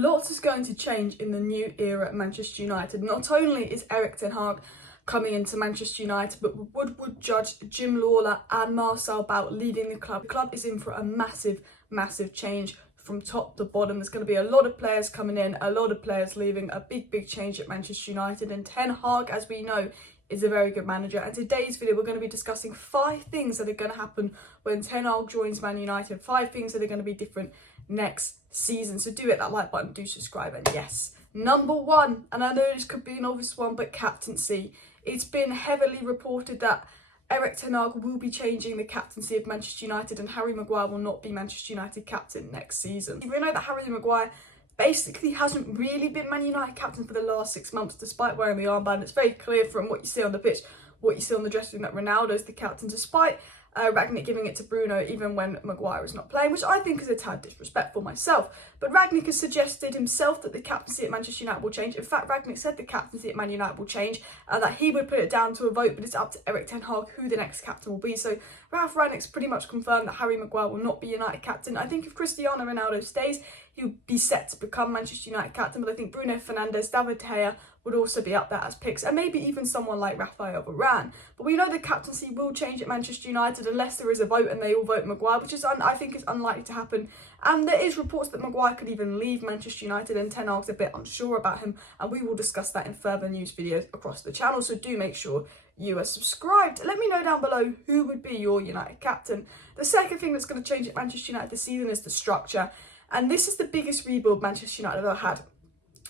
Lots is going to change in the new era at Manchester United. Not only is Erik Ten Hag coming into Manchester United, but Woodward, Judge, Jim Lawler and Marcel Bout leaving the club. The club is in for a massive change from top to bottom. There's going to be a lot of players coming in, a lot of players leaving, a big change at Manchester United. And Ten Hag, as we know, is a very good manager. And today's video, we're going to be discussing 5 things that are going to happen when Ten Hag joins Man United. 5 things that are going to be different next season. So do hit that like button, do subscribe, and yes. Number 1, and I know this could be an obvious one, but captaincy. It's been heavily reported that Erik Ten Hag will be changing the captaincy of Manchester United and Harry Maguire will not be Manchester United captain next season. We know that Harry Maguire basically hasn't really been Man United captain for the last 6 months, despite wearing the armband. It's very clear from what you see on the pitch, what you see on the dressing room, that Ronaldo's the captain, despite Rangnick giving it to Bruno even when Maguire is not playing, which I think is a tad disrespectful myself. But Rangnick has suggested himself that the captaincy at Manchester United will change. In fact, Rangnick said the captaincy at Man United will change, that he would put it down to a vote, but it's up to Erik Ten Hag who the next captain will be. So Ralph Rangnick's pretty much confirmed that Harry Maguire will not be United captain. I think if Cristiano Ronaldo stays, he'll be set to become Manchester United captain, but I think Bruno Fernandes, David De Gea would also be up there as picks, and maybe even someone like Raphael Varane. But we know the captaincy will change at Manchester United unless there is a vote and they all vote Maguire, which is I think is unlikely to happen. And there is reports that Maguire could even leave Manchester United, and Ten Hag's a bit unsure about him, and we will discuss that in further news videos across the channel, so do make sure you are subscribed. Let me know down below who would be your United captain. The second thing that's going to change at Manchester United this season is the structure, and this is the biggest rebuild Manchester United have ever had.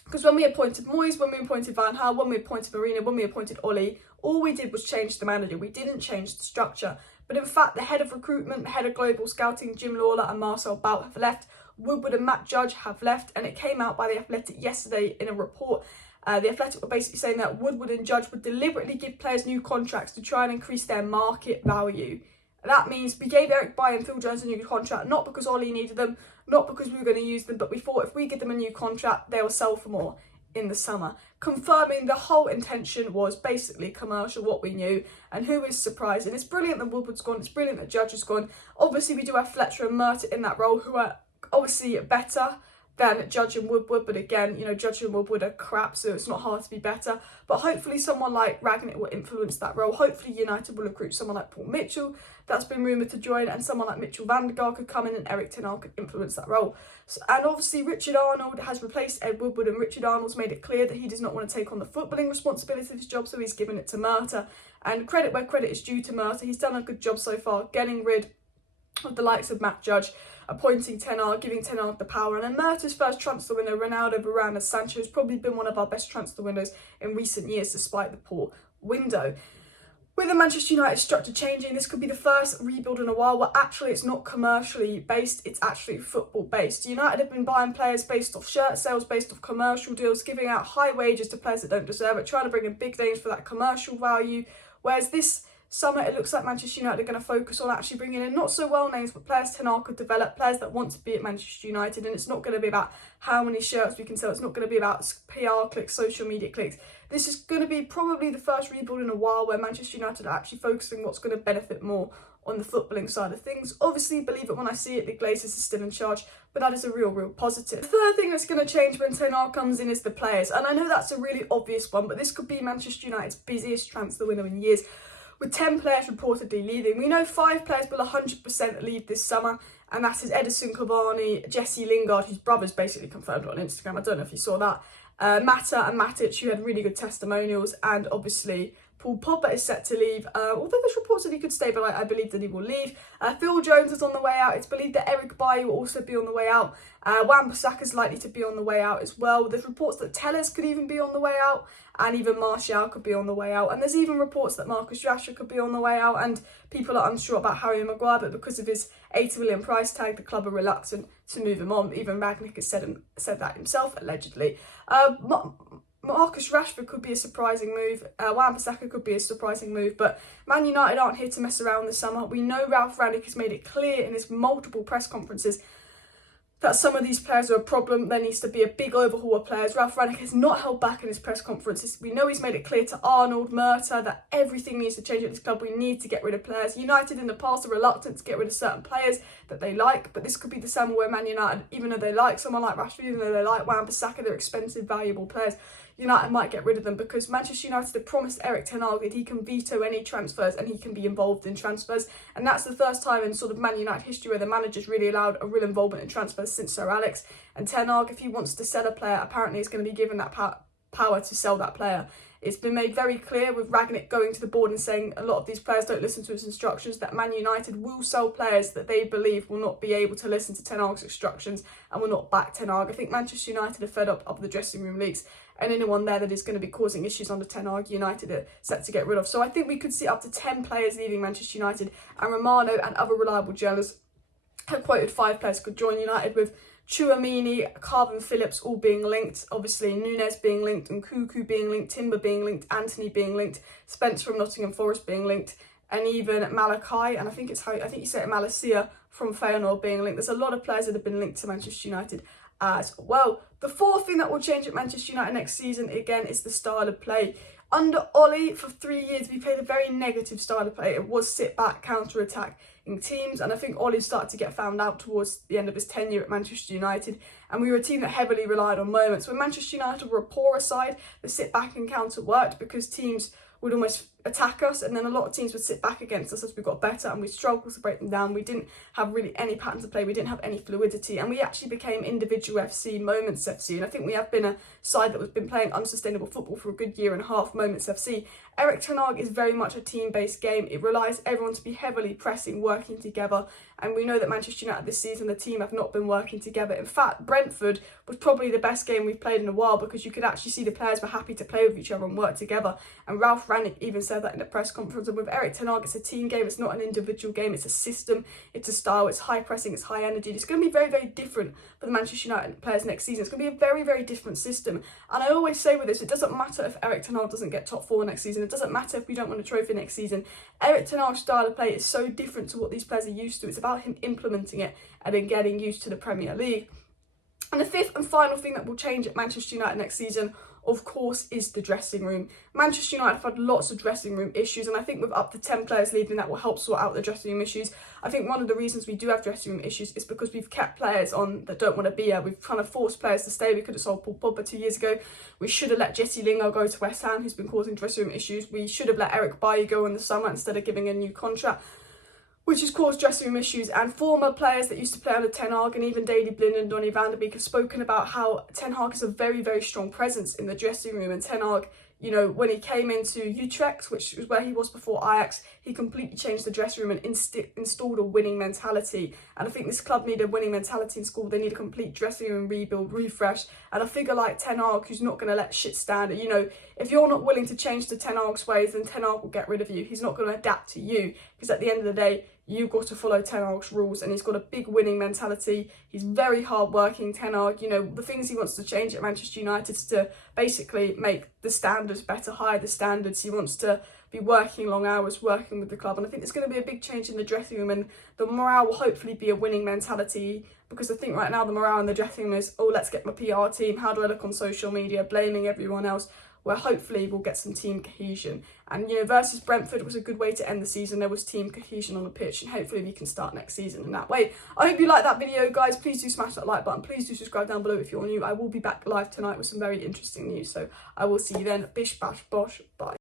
Because when we appointed Moyes, when we appointed Van Gaal, when we appointed Mourinho, when we appointed Ole, all we did was change the manager. We didn't change the structure. But in fact, the head of recruitment, the head of global scouting, Jim Lawler and Marcel Bout have left. Woodward and Matt Judge have left. And it came out by The Athletic yesterday in a report. The Athletic were basically saying that Woodward and Judge would deliberately give players new contracts to try and increase their market value. That means we gave Eric Bailly and Phil Jones a new contract, not because Ole needed them, not because we were going to use them, but we thought if we give them a new contract, they will sell for more in the summer. Confirming the whole intention was basically commercial, what we knew, and who is surprised. And it's brilliant that Woodward's gone, it's brilliant that Judge has gone. Obviously, we do have Fletcher and Murta in that role, who are obviously better than Judge and Woodward, but again, you know, Judge and Woodward are crap, so it's not hard to be better. But hopefully someone like Rangnick will influence that role. Hopefully United will recruit someone like Paul Mitchell, that's been rumoured to join, and someone like Mitchell van der Gaal could come in and Erik Ten Hag could influence that role. So, and obviously Richard Arnold has replaced Ed Woodward, and Richard Arnold's made it clear that he does not want to take on the footballing responsibility of his job, so he's given it to Murta. And credit where credit is due to Murta, he's done a good job so far, getting rid of the likes of Matt Judge, appointing Ten Hag, giving Ten Hag the power. And then Murta's first transfer window, Ronaldo, Varane and Sancho, has probably been one of our best transfer windows in recent years, despite the poor window. With the Manchester United structure changing, this could be the first rebuild in a while where actually it's not commercially based, it's actually football based. United have been buying players based off shirt sales, based off commercial deals, giving out high wages to players that don't deserve it, trying to bring in big names for that commercial value. Whereas this summer, it looks like Manchester United are going to focus on actually bringing in not so well names, but players Ten Hag could develop, players that want to be at Manchester United. And it's not going to be about how many shirts we can sell. It's not going to be about PR clicks, social media clicks. This is going to be probably the first rebuild in a while where Manchester United are actually focusing what's going to benefit more on the footballing side of things. Obviously, believe it when I see it, the Glazers is still in charge, but that is a real positive. The third thing that's going to change when Ten Hag comes in is the players. And I know that's a really obvious one, but this could be Manchester United's busiest transfer window in years, with 10 players reportedly leaving. We know 5 players will 100% leave this summer, and that is Edison Cavani, Jesse Lingard, whose brother's basically confirmed on Instagram, I don't know if you saw that, Mata and Matic, who had really good testimonials, and obviously Paul Pogba is set to leave, although there's reports that he could stay, but I believe that he will leave. Phil Jones is on the way out. It's believed that Eric Bailly will also be on the way out. Wan-Bissaka is likely to be on the way out as well. There's reports that Telles could even be on the way out, and even Martial could be on the way out. And there's even reports that Marcus Rashford could be on the way out, and people are unsure about Harry Maguire, but because of his 80 million price tag, the club are reluctant to move him on. Even Rangnick has said that himself, allegedly. Marcus Rashford could be a surprising move. Wan-Bissaka could be a surprising move, but Man United aren't here to mess around this summer. We know Ralph Rangnick has made it clear in his multiple press conferences that some of these players are a problem. There needs to be a big overhaul of players. Ralph Rangnick has not held back in his press conferences. We know he's made it clear to Arnold, Murta, that everything needs to change at this club. We need to get rid of players. United in the past are reluctant to get rid of certain players. that they like. But this could be the same where Man United, even though they like someone like Rashford, even though they like Wan-Bissaka, they're expensive, valuable players, United might get rid of them, because Manchester United have promised Erik Ten Hag that he can veto any transfers and he can be involved in transfers. And that's the first time in sort of Man United history where the manager's really allowed a real involvement in transfers since Sir Alex. And Ten Hag, if he wants to sell a player, apparently is going to be given that power to sell that player. It's been made very clear with Rangnick going to the board and saying a lot of these players don't listen to his instructions, that Man United will sell players that they believe will not be able to listen to Ten Hag's instructions and will not back Ten Hag. I think Manchester United are fed up of the dressing room leaks, and anyone there that is going to be causing issues under Ten Hag, United are set to get rid of. So I think we could see up to 10 players leaving Manchester United, and Romano and other reliable journalists have quoted 5 players could join United, with Tchouaméni, Calvin Phillips all being linked, obviously Nunes being linked, and Nkunku being linked, Timber being linked, Anthony being linked, Spence from Nottingham Forest being linked, and even Malachi, and I think you say it, Malacia from Feyenoord being linked. There's a lot of players that have been linked to Manchester United as well. The fourth thing that will change at Manchester United next season, again, is the style of play. Under Ollie, for 3 years, we played a very negative style of play. It was sit back, counter-attack in teams, and I think Ollie started to get found out towards the end of his tenure at Manchester United, and we were a team that heavily relied on moments. When Manchester United were a poorer side, the sit back and counter worked, because teams would almost attack us, and then a lot of teams would sit back against us as we got better, and we struggled to break them down. We didn't have really any patterns of play, we didn't have any fluidity, and we actually became individual FC, moments FC, and I think we have been a side that has been playing unsustainable football for a good year and a half, moments FC. Erik Ten Hag is very much a team-based game. It relies everyone to be heavily pressing, working together, and we know that Manchester United this season, the team have not been working together. In fact, Brentford was probably the best game we've played in a while, because you could actually see the players were happy to play with each other and work together, and Ralph Rangnick even said that in the press conference. And with Erik Ten Hag, it's a team game, it's not an individual game, it's a system, it's a style, it's high pressing, it's high energy. It's going to be very, very different for the Manchester United players next season. It's going to be a very, very different system. And I always say with this, it doesn't matter if Erik Ten Hag doesn't get top 4 next season, it doesn't matter if we don't win a trophy next season. Erik Ten Hag's style of play is so different to what these players are used to. It's about him implementing it and then getting used to the Premier League. And the fifth and final thing that will change at Manchester United next season, of course, is the dressing room. Manchester United have had lots of dressing room issues, and I think with up to 10 players leaving, that will help sort out the dressing room issues. I think one of the reasons we do have dressing room issues is because we've kept players on that don't want to be here. We've kind of forced players to stay. We could have sold Paul Pogba 2 years ago. We should have let Jesse Lingard go to West Ham, who's been causing dressing room issues. We should have let Eric Bailly go in the summer instead of giving a new contract, which has caused dressing room issues. And former players that used to play under Ten Hag, and even Daley Blind and Donny van der Beek, have spoken about how Ten Hag is a very, very strong presence in the dressing room. And Ten Hag, you know, when he came into Utrecht, which was where he was before Ajax, he completely changed the dressing room and installed a winning mentality. And I think this club need a winning mentality in school. They need a complete dressing room rebuild, refresh. And a figure like Ten Hag, who's not going to let shit stand. You know, if you're not willing to change to Ten Hag's ways, then Ten Hag will get rid of you. He's not going to adapt to you, because at the end of the day, you've got to follow Ten Hag's rules, and he's got a big winning mentality. He's very hard-working, Ten Hag. You know, the things he wants to change at Manchester United is to basically make the standards better, higher the standards. He wants to be working long hours, working with the club, and I think there's going to be a big change in the dressing room, and the morale will hopefully be a winning mentality, because I think right now the morale in the dressing room is, oh, let's get my PR team, how do I look on social media, blaming everyone else, where hopefully we'll get some team cohesion. And, you know, versus Brentford was a good way to end the season. There was team cohesion on the pitch, and hopefully we can start next season in that way. I hope you liked that video, guys. Please do smash that like button. Please do subscribe down below if you're new. I will be back live tonight with some very interesting news, so I will see you then. Bish, bash, bosh, bye.